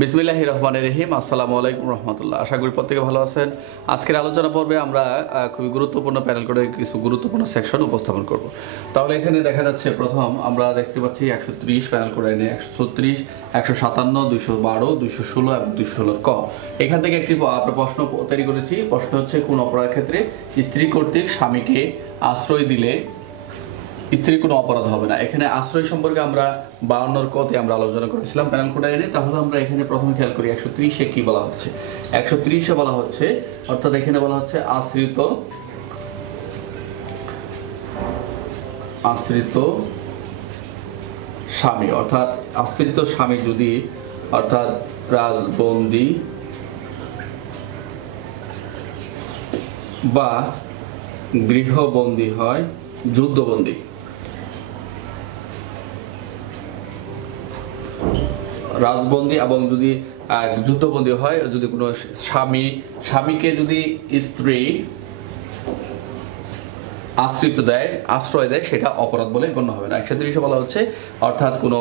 বিসমিল্লাহির রহমানির রহিম। আসসালামু আলাইকুম রহমতুল্লাহ। আশা করি প্রত্যেকে ভালো আছেন। আজকের আলোচনা পর্বে আমরা খুবই গুরুত্বপূর্ণ প্যানেল করে কিছু গুরুত্বপূর্ণ সেকশন উপস্থাপন করব। তাহলে এখানে দেখা যাচ্ছে প্রথম আমরা দেখতে পাচ্ছি 130 প্যানেল করে এনে 136, 157, 212, 216 এবং 216 ক। এখান থেকে একটি প্রশ্ন তৈরি করেছি। প্রশ্ন হচ্ছে কোন অপরাধের ক্ষেত্রে স্ত্রী কর্তৃক স্বামীকে আশ্রয় দিলে স্ত্রীর কোনো অপরাধ হবে না। এখানে আশ্রয় সম্পর্কে আমরা 52 কতে আমরা আলোচনা করেছিলাম প্যানেল কোডে এনে। তাহলে আমরা এখানে প্রথমে খেয়াল করি 130-এ কি বলা হচ্ছে। 130-এ বলা হচ্ছে, অর্থাৎ এখানে বলা হচ্ছে আশ্রিত স্বামী, অর্থাৎ আশ্রিত স্বামী যদি অর্থাৎ রাজবন্দী বা গৃহবন্দী হয়, যুদ্ধবন্দী, রাজবন্দী এবং যদি যুদ্ধবন্দী হয়, যদি কোনো স্বামীকে যদি স্ত্রী আশ্রয় দেয় সেটা অপরাধ বলে গণ্য হবে না। 130-এ বলা হচ্ছে অর্থাৎ কোনো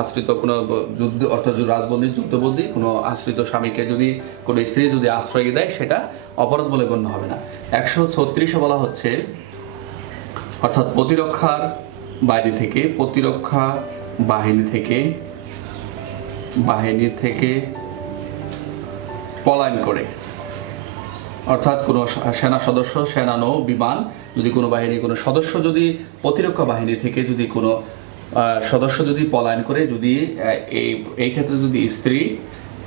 আশ্রিত কোনো যুদ্ধ অর্থাৎ রাজবন্দী যুদ্ধবন্দী কোনো আশ্রিত স্বামীকে যদি কোনো স্ত্রী যদি আশ্রয় দেয় সেটা অপরাধ বলে গণ্য হবে না। 136-এ বলা হচ্ছে অর্থাৎ প্রতিরক্ষার বাইরে থেকে প্রতিরক্ষা বাহিনী থেকে পলায়ন করে, অর্থাৎ কোনো সেনা সদস্য, সেনা নৌ বিমান যদি কোনো বাহিনী কোনো সদস্য যদি প্রতিরক্ষা বাহিনী থেকে যদি কোনো সদস্য যদি পলায়ন করে, যদি এই ক্ষেত্রে যদি স্ত্রী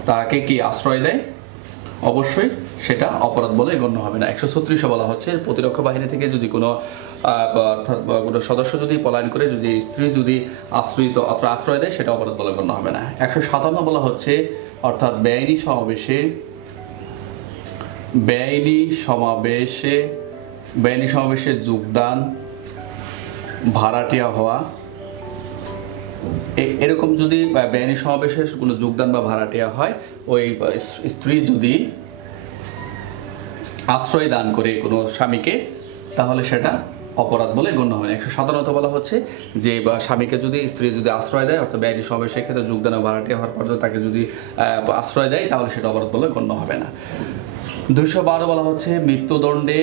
তাকে কি আশ্রয় দেয় অবশ্যই সেটা অপরাধ বলে গণ্য হবে না। 136-এ বলা হচ্ছে প্রতিরক্ষা বাহিনী থেকে যদি কোনো অর্থাৎ কোনো সদস্য যদি পলায়ন করে, যদি স্ত্রী যদি আশ্রয় দেয় সেটা অপরাধ বলে গণ্য হবে না। 157 বলা হচ্ছে অর্থাৎ বেআইনি সমাবেশে যোগদান, ভাড়াটিয়া হওয়া, এরকম যদি বেআইনি সমাবেশে কোনো যোগদান বা ভাড়াটিয়া হয়, ওই স্ত্রী যদি আশ্রয় দান করে কোনো স্বামীকে তাহলে সেটা অপরাধ বলে গণ্য হয় না। 157 বলা হচ্ছে যে স্বামীকে যদি স্ত্রী যদি আশ্রয় দেয় অর্থাৎ বেআইনি সমাবেশের ক্ষেত্রে যোগদান বা ভাড়াটিয়া হওয়ার পর তাকে যদি আশ্রয় দেয় তাহলে সেটা অপরাধ বলে গণ্য হবে না। 212 বলা হচ্ছে মৃত্যুদণ্ডে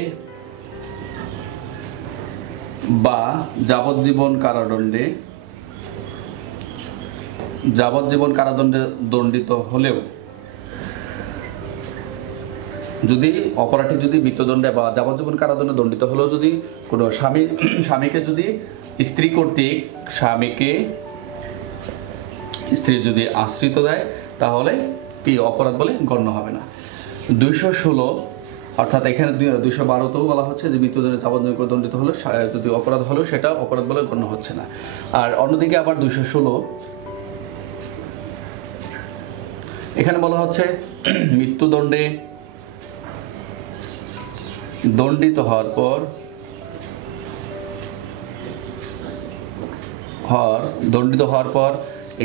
বা যাবজ্জীবন কারাদণ্ডে দণ্ডিত হলেও, যদি অপরাধী যদি মৃত্যুদণ্ডে বা যাবজ্জীবন কারাদণ্ডে দণ্ডিত হলেও যদি কোনো স্বামীকে যদি স্ত্রী কর্তৃক স্ত্রী যদি আশ্রিত দেয় তাহলে কি অপরাধ বলে গণ্য হবে না। 216 অর্থাৎ এখানে 212তেও বলা হচ্ছে যে মৃত্যুদণ্ডে যাবজ্জীবন দণ্ডিত হলে যদি অপরাধ হলেও সেটা অপরাধ বলে গণ্য হচ্ছে না। আর অন্যদিকে আবার 216 এখানে বলা হচ্ছে মৃত্যুদণ্ডে দণ্ডিত হওয়ার পর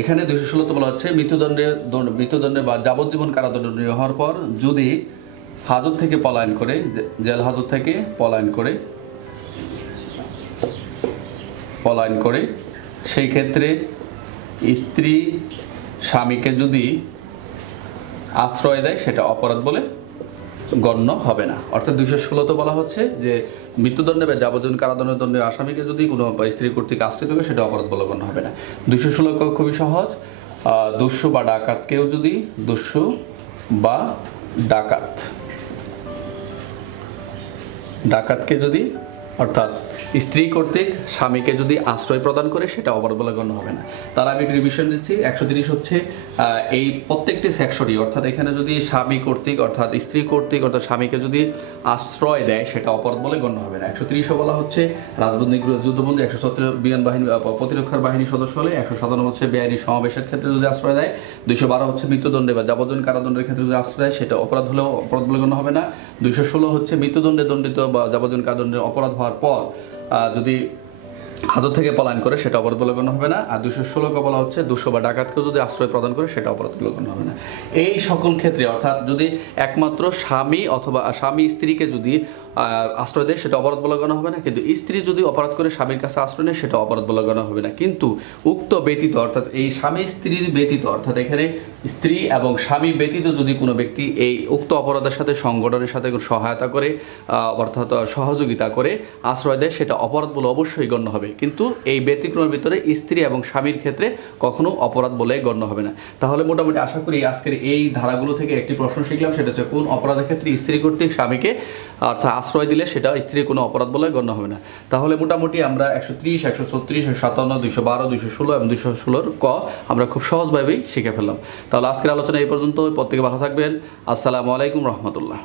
এখানে 216 বলা হচ্ছে মৃত্যুদণ্ডে বা যাবজ্জীবন কারাদণ্ড হওয়ার পর যদি হাজত থেকে পলায়ন করে, জেল হাজত থেকে পলায়ন করে সেই ক্ষেত্রে স্ত্রী স্বামীকে যদি আশ্রয় দেয় সেটা অপরাধ বলে গণ্য হবে না। অর্থাৎ 216 বলা হচ্ছে যে মৃত্যুদণ্ডে বা যাবজ্জীবন কারাদণ্ডের আসামিকে যদি কোনো স্ত্রী কর্তৃক আশ্রিত করে সেটা অপরাধ বলে গণ্য হবে না। 216 খুবই সহজ। দস্যু বা ডাকাতকেও যদি ডাকাতকে যদি অর্থাৎ স্ত্রী কর্তৃক স্বামীকে যদি আশ্রয় প্রদান করে সেটা অপরাধ বলে গণ্য হবে না। তার আমি একটি রিভিশন দিচ্ছি। 130 হচ্ছে এই প্রত্যেকটি সেকশনই, অর্থাৎ এখানে যদি স্বামী কর্তৃক অর্থাৎ স্ত্রী কর্তৃক অর্থাৎ স্বামীকে যদি আশ্রয় দেয় সেটা অপরাধ বলে গণ্য হবে না। 130 বলা হচ্ছে রাজবন্দী যুদ্ধবন্দী, 117 বিমান বাহিনী প্রতিরক্ষার বাহিনীর সদস্য হলে, 157 হচ্ছে বেআইনি সমাবেশের ক্ষেত্রে যদি আশ্রয় দেয়, 212 হচ্ছে মৃত্যুদণ্ডে বা যাবজ্জীবন কারাদণ্ডের ক্ষেত্রে যদি আশ্রয় দেয় সেটা অপরাধ হলেও অপরাধ বলে গণ্য হবে না। 216 হচ্ছে মৃত্যুদণ্ডে দণ্ডিত বা যাবজ্জীবন কারাদণ্ডের অপরাধ হওয়ার পর যদি হাজত থেকে পলায়ন করে সেটা অপরাধ বলে গণ্য হবে না। আর 216 বলা হচ্ছে দস্যু বা ডাকাতকেও যদি আশ্রয় প্রদান করে সেটা অপরাধ বলে গণ্য হবে না। এই সকল ক্ষেত্রে অর্থাৎ যদি একমাত্র স্বামী অথবা স্বামী স্ত্রীকে যদি আশ্রয় দেয় সেটা অপরাধ বলে গণ্য হবে না, কিন্তু স্ত্রী যদি অপরাধ করে স্বামীর কাছে আশ্রয় নেয় সেটা অপরাধ বলে গণ্য হবে না। কিন্তু উক্ত ব্যতীত অর্থাৎ এই স্বামী স্ত্রীর ব্যতীত অর্থাৎ এখানে স্ত্রী এবং স্বামী ব্যতীত যদি কোনো ব্যক্তি এই উক্ত অপরাধের সাথে সংগঠনের সাথে সহায়তা করে অর্থাৎ সহযোগিতা করে আশ্রয় দেয় সেটা অপরাধ বলে অবশ্যই গণ্য হবে। কিন্তু এই ব্যতিক্রমের ভিতরে স্ত্রী এবং স্বামীর ক্ষেত্রে কখনো অপরাধ বলে গণ্য হবে না। তাহলে মোটামুটি আশা করি আজকের এই ধারাগুলো থেকে একটি প্রশ্ন শিখলাম, সেটা হচ্ছে কোন অপরাধের ক্ষেত্রে স্ত্রী কর্তৃক স্বামীকে অর্থাৎ আশ্রয় দিলে সেটা স্ত্রীর কোনো অপরাধ বলে গণ্য হবে না। তাহলে মোটামুটি আমরা 130, 136, 157, 212, 216 এবং 216 ক আমরা খুব সহজভাবেই শিখে ফেললাম। তাহলে আজকের আলোচনা এই পর্যন্ত। প্রত্যেকে ভালো থাকবেন। আসসালামু আলাইকুম রহমতুল্লাহ।